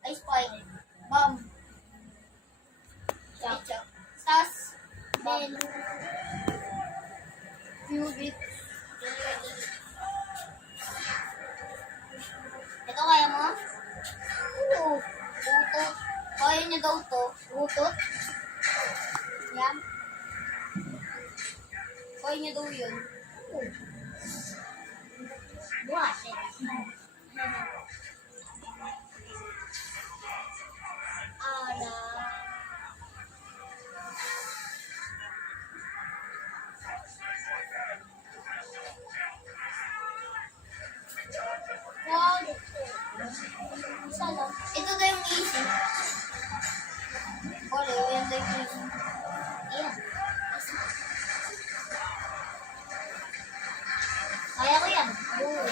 Ay, spike. Bomb. Chop. Stas. Bomb. Cubic. Ito kaya mo? Oo. Utot. Kaya niyo daw to. Utot. Yan. Kaya niyo daw yun. Buhat eh. Ala. Wow. Ito daw yung easy. Wala, yan daw yung easy. Ayan. Kaya ko yan. Boom.